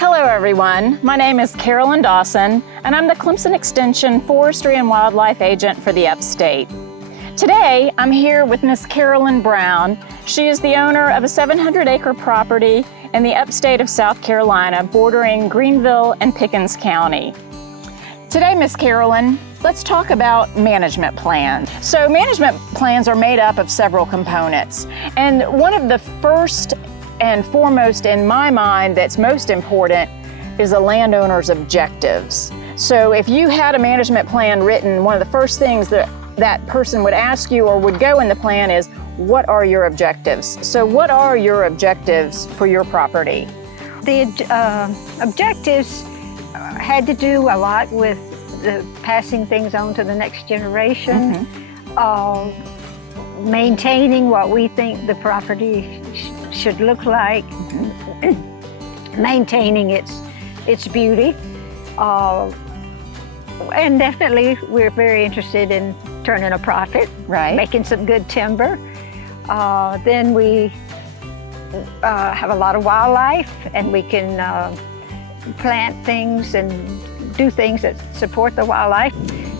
Hello everyone, my name is Carolyn Dawson and I'm the Clemson Extension Forestry and Wildlife Agent for the Upstate. Today I'm here with Miss Carolyn Brown. She is the owner of a 700-acre property in the upstate of South Carolina bordering Greenville and Pickens County. Today, Miss Carolyn, let's talk about management plans. So management plans are made up of several components, and one of the first and foremost in my mind that's most important is a landowner's objectives. So if you had a management plan written, one of the first things that person would ask you or would go in the plan is, what are your objectives? So what are your objectives for your property? The objectives had to do a lot with passing things on to the next generation, maintaining what we think the property should look like, maintaining its beauty, and definitely we're very interested in turning a profit, right? Making some good timber. Then we have a lot of wildlife, and we can plant things and do things that support the wildlife.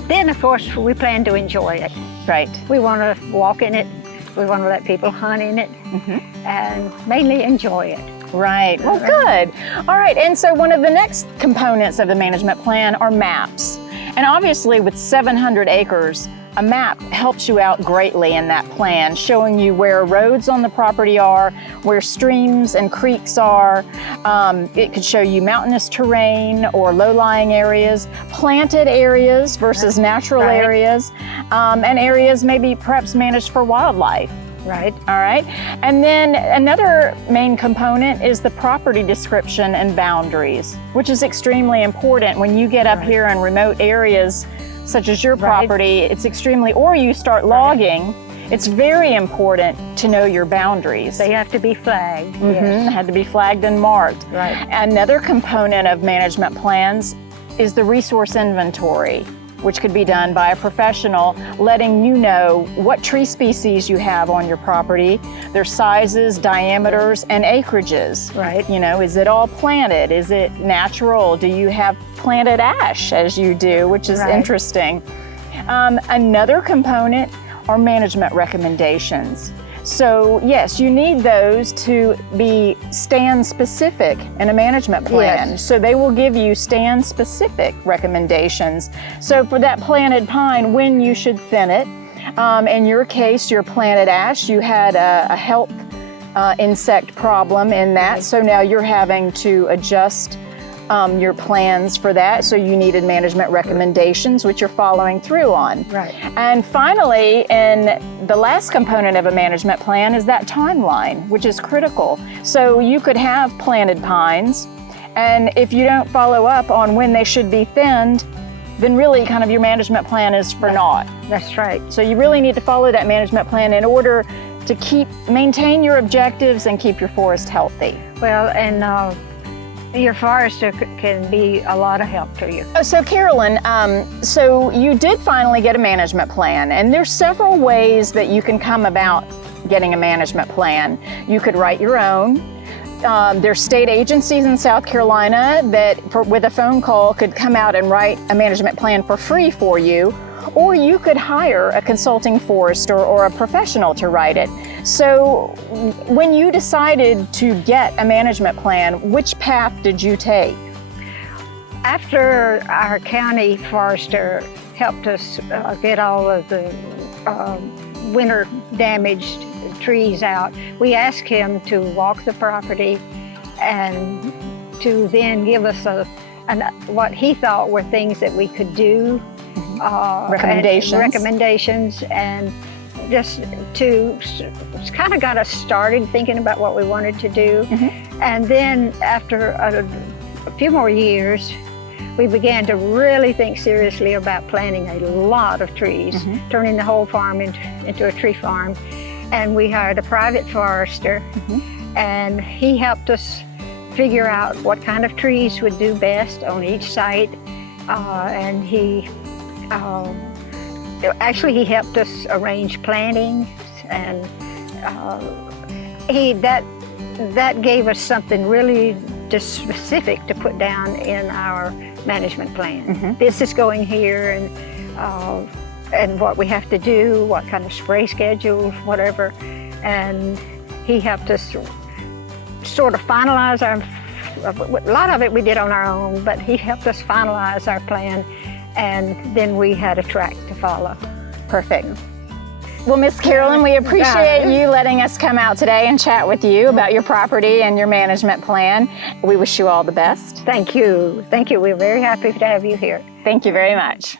Then, of course, we plan to enjoy it. Right. We want to walk in it. We want to let people hunt in it, and mainly enjoy it. Right. Well, good. All right. And so one of the next components of the management plan are maps. And obviously, with 700 acres, a map helps you out greatly in that plan, showing you where roads on the property are, where streams and creeks are. It could show you mountainous terrain or low-lying areas, planted areas versus natural areas, and areas maybe perhaps managed for wildlife. Right. All right. And then another main component is the property description and boundaries, which is extremely important when you get up here in remote areas such as your property. It's extremely, or you start logging, it's very important to know your boundaries. They have to be flagged. They had to be flagged and marked. Right. Another component of management plans is the resource inventory, which could be done by a professional, letting you know what tree species you have on your property, their sizes, diameters, and acreages. Right. You know, is it all planted? Is it natural? Do you have planted ash as you do, which is interesting. Another component are management recommendations. So yes, you need those to be stand specific in a management plan. So they will give you stand specific recommendations. So for that planted pine, when you should thin it. In your case, your planted ash, you had a health insect problem in that. So now you're having to adjust your plans for that. So you needed management recommendations, which you're following through on. Right. And finally, in the last component of a management plan is that timeline, which is critical. So you could have planted pines, and if you don't follow up on when they should be thinned, then really kind of your management plan is for naught. That's right. So you really need to follow that management plan in order to maintain your objectives and keep your forest healthy. Well, and your forester can be a lot of help to you. So Carolyn, so you did finally get a management plan, and there's several ways that you can come about getting a management plan. You could write your own. There's state agencies in South Carolina that with a phone call could come out and write a management plan for free for you, or you could hire a consulting forester or a professional to write it. So when you decided to get a management plan, which path did you take? After our county forester helped us get all of the winter damaged trees out, we asked him to walk the property and to then give us what he thought were things that we could do. Recommendations, and just to kind of got us started thinking about what we wanted to do. And then after a few more years, we began to really think seriously about planting a lot of trees, turning the whole farm into a tree farm. And we hired a private forester, and he helped us figure out what kind of trees would do best on each site. And he helped us arrange planting, and that gave us something really just specific to put down in our management plan. This is going here, and what we have to do, what kind of spray schedules, whatever. And he helped us sort of finalize a lot of it we did on our own, but he helped us finalize our plan, and then we had a track to follow. Perfect. Well, Miss Carolyn, we appreciate you letting us come out today and chat with you about your property and your management plan. We wish you all the best. Thank you. Thank you. We're very happy to have you here. Thank you very much.